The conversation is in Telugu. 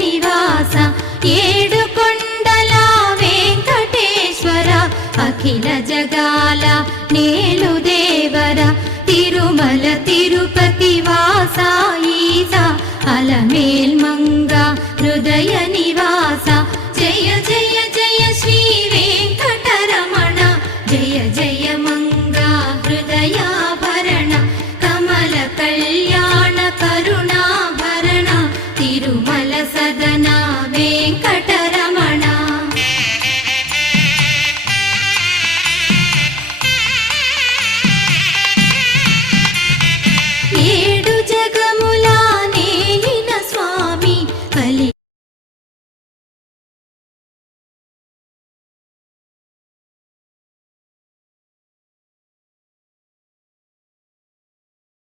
నివాస ఏడుకొండల వెంకటేశ్వర అఖిల జగాల నేలు దేవర తిరుమల తిరుపతి వాస ఈస అలమేల్మంగ హృదయ నివాస జయ జయ జయ శ్రీ వెంకటరమణ జయ జయ మంగ హృదయాభరణ కమల కళ్యాణ కరుణాభరణ తిరుమల సదన